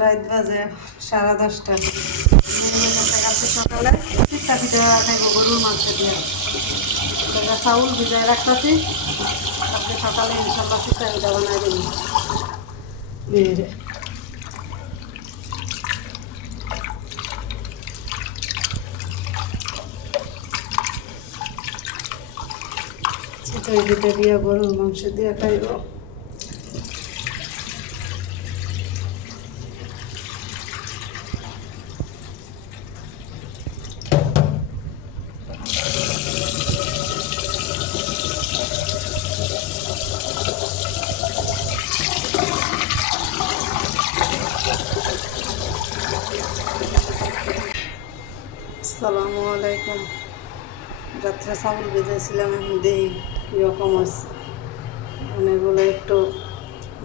রাত বাজে সাড়ে দশটা। সকালে গরুর মাংস দিয়ে। চাউল ভিজাই রাখতেছি কালকে সকালে ইনশাল্লাহ চিত্তা পিঠা বানাই দেবো। দিয়ে গরুর মাংস দিয়ে খাইব। আসসালামু আলাইকুম। রাত্রে চাউল ভেজেছিলাম এখন দেই কীরকম আছে মানে এগুলো একটু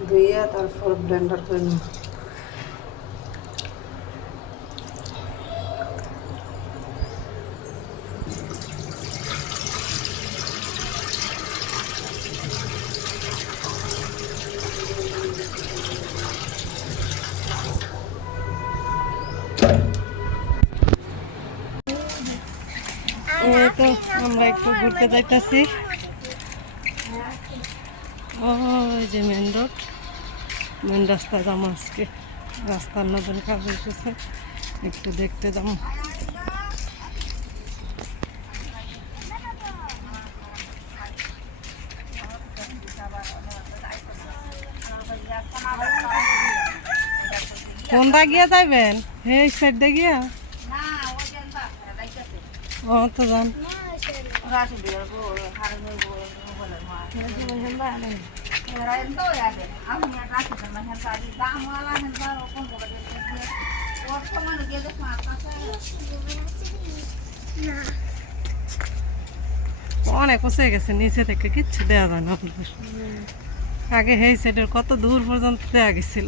ধুইয়া তারপর ব্লেন্ডার করে নিই। তো আমরা একটু ঘুরতে যাইতেছি। ওই যে মেন রোড মেন রাস্তায় যাব আজকে। রাস্তার নতুন কাজ এসেছে একটু দেখতে যাব। কোন দা গিয়া যাইবেন? হে সাইড দিয়ে গিয়া? ও যান অনেক পচে গেছে, নিচে থেকে কিচ্ছু দেওয়া যায় না আপনাদের। আগে হেই সাইডের কত দূর পর্যন্ত দেওয়া গেছিল।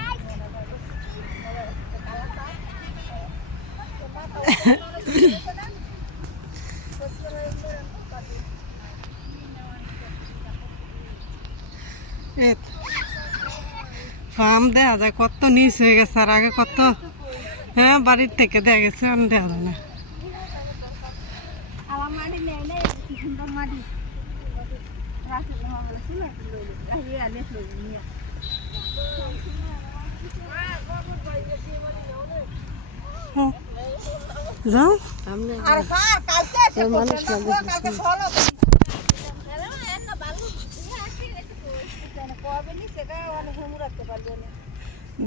ফার্ম দেখা যায়, কত নিচ হয়ে গেছে, আর আগে কত হ্যাঁ বাড়ির থেকে দেখা গেছে আমি দেখা যায় না হ্যাঁ। যাও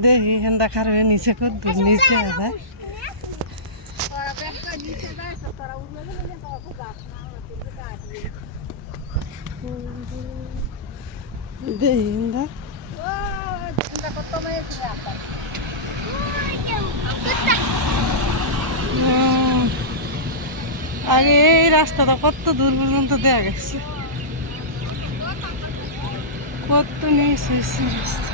দেখি হেন্দা খার হয়ে নিচে কর দূর নিচ দেখা দেখি হুম। আগে এই রাস্তাটা কত দূর পর্যন্ত দেয়া গেছে? কত নিচ হয়েছে রাস্তা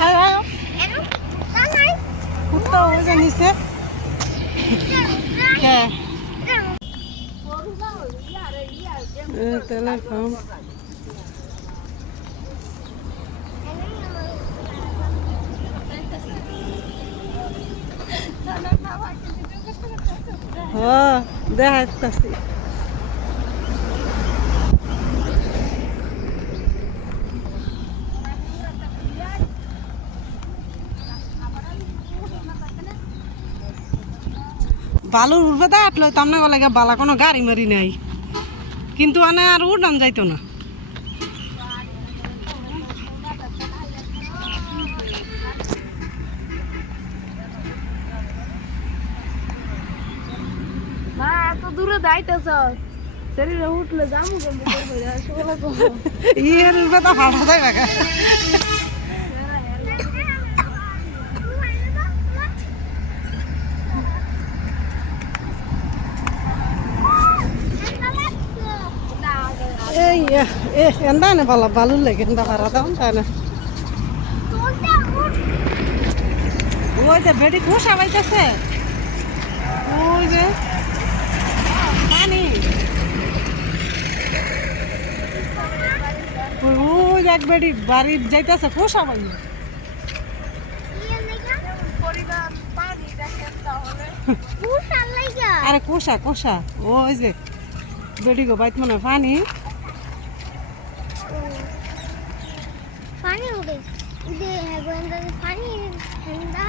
আয়, আয়। কুত্তা হয়ে যায় নিচে কে হ দেখাইতেছি। বালুর উঠবে দেখল আটলো তামনে গেলে বালা কোনো গাড়ি মারি নাই। কিন্তু আনে আর উঠলাম যাইতো না। দূরে দাইতেছ শরীরে উঠলে জামু ইয়ের বেতা ফাটা যায় না എന്താണ് പല പലൂലേക്ക് എന്താ പറയാ എന്താണ് ওই যে বেটি ঘুষ আবাইতেছে ওই যে পানি ওই ওই এক বেডি বাড়ি যাইতেছে ঘুষা পাই আরে কোষা কোষা। ওই যে বেডি গো বাইত মনে পানি। গোয়েন্দা ঠান্ডা।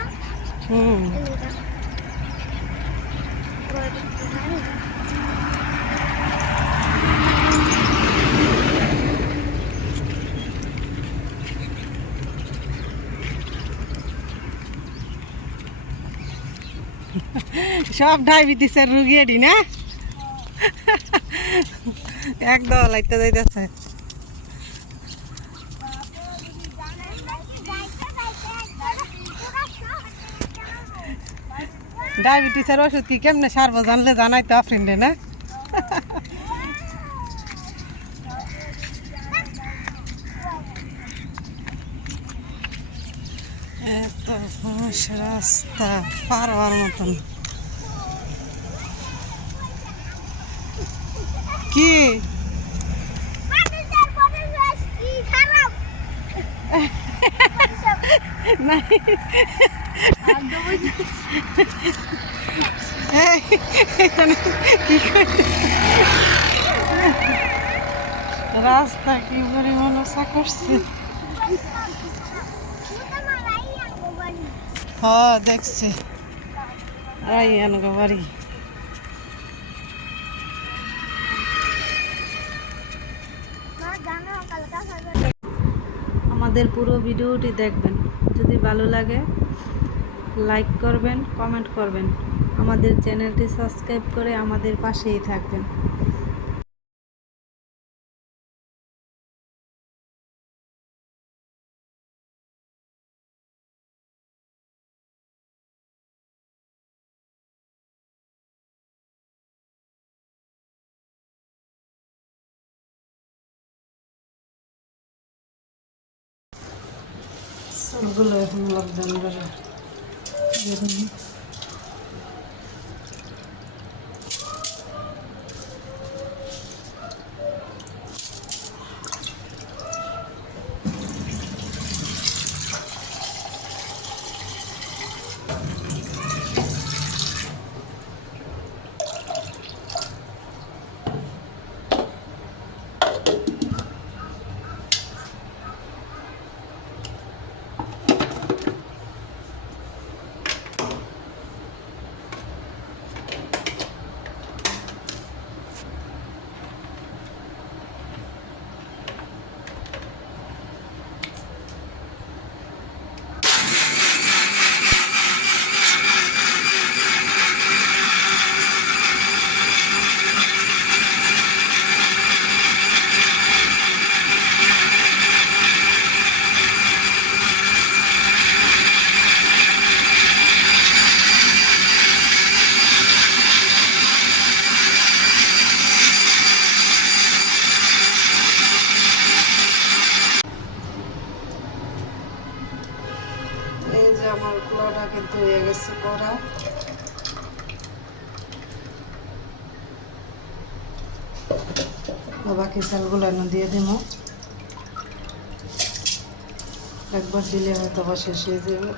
হুম। সব ডায়াবেটিসের রুগী এডি না? একদম লাইতে যাইতেছে। ডায়াবেটিসের ওষুধ কি কেমনে সারবো জানলে জানাই তো ফ্রেন্ডে না এত ঘুষ রাস্তা পারবার মতন কি রাস্তা কি পরিমাণ আশা হ্যাঁ দেখছি। বাড়ি। আমাদের পুরো ভিডিওটি দেখবেন। যদি ভালো লাগে লাইক করবেন কমেন্ট করবেন। আমাদের চ্যানেলটি সাবস্ক্রাইব করে আমাদের পাশেই থাকবেন। সবগুলো এখন লকডাউন করে এই যে আমার কুলাটা কিন্তু গেছে করা বাকি চালগুলো আমি দিয়ে দিব একবার দিলে হয়তো বা শেষ হয়ে যাবে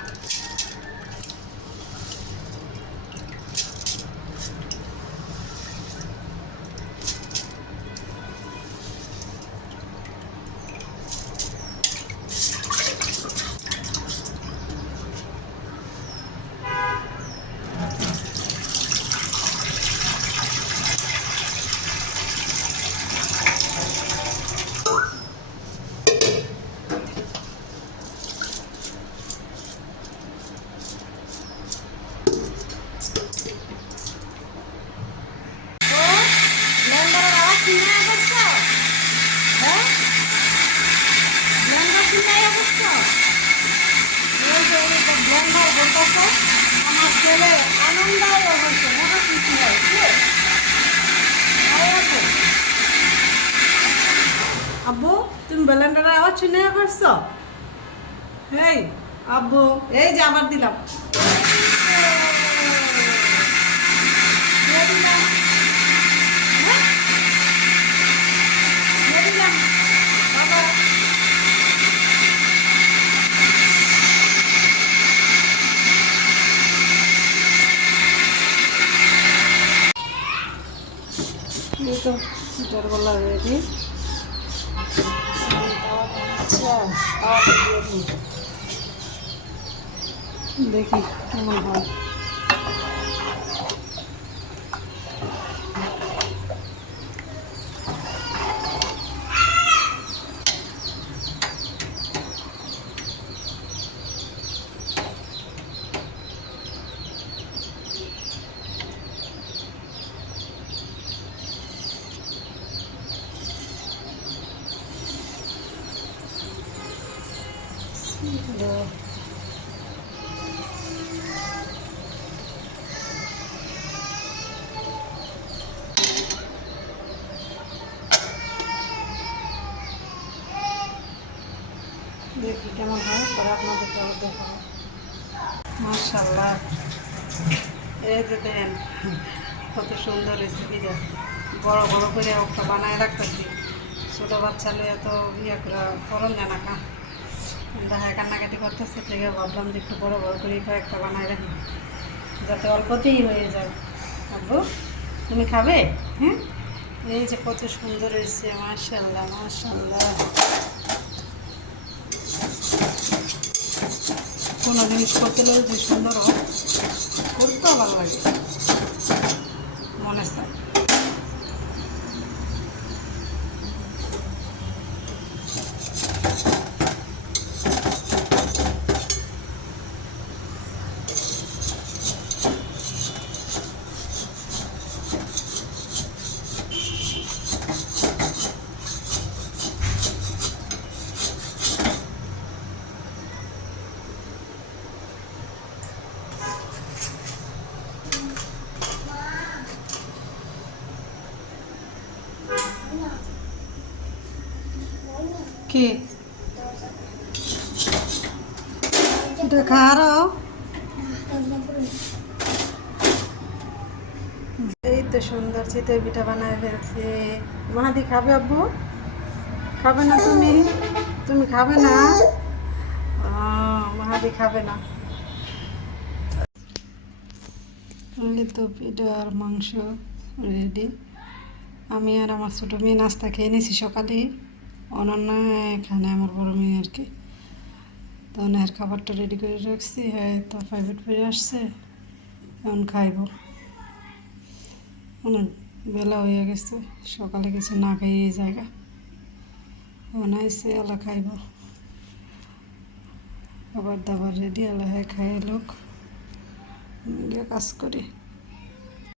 দেখছ এই যে এই যে ব্লেন্ডার বলতেছে আমার ছেলে আনন্দায় হয়েছে মনে খুশি হয় কি ভালো আছে? আব্বু তুমি ব্লেন্ডারের আওয়াজ শুনে পারছ এই আব্বু এই যে আবার দিলাম। তো গোলা রেডি। দেখি কেমন হয়। দেখি কেমন হয়, পরে আপনাদেরকে আবার দেখাবো। মার্শাল্লাহ এই যে দেন কত সুন্দর রেসিপিটা বড় বড় করে একটা বানায় রাখতেছি। ছোটো বাচ্চা লইয়া তো ইয়ে করে করন জানা কা। দেখা কান্নাকাটি করতেছে থেকে ভাবলাম যে একটু বড় বড় করে কয়েকটা বানায় রাখি। যাতে অল্পতেই হয়ে যায়। আব্বু, তুমি খাবে? হ্যাঁ? এই যে কত সুন্দর হয়েছে মার্শাল্লাহ মার্শাল্লাহ কোনো জিনিস করতে যে সুন্দর হয় করতেও ভালো লাগে। মনে চায় কি এটা খারো। এই তো সুন্দর চিতই পিঠা বানায় ফেলছে। মাহাদি, খাবে আব্বু? খাবে না তুমি? তুমি খাবে না? মাহাদি খাবে না। তো পিঠা আর মাংস রেডি আমি আর আমার ছোটো মেয়ে নাস্তা খেয়ে নিয়েছি সকালে। অনন্য এখানে, আমার বড় মেয়ে আর কি। তো ওনার খাবারটা রেডি করে রাখছি হ্যাঁ তো প্রাইভেট ফিরে আসছে, এখন খাইব। অনেক বেলা হয়ে গেছে, সকালে কিছু না খাই এই জায়গা। এখন আইসে এলা খাইব। খাবার দাবার রেডি এলা হয়ে খাই লোক। গিয়ে কাজ করি।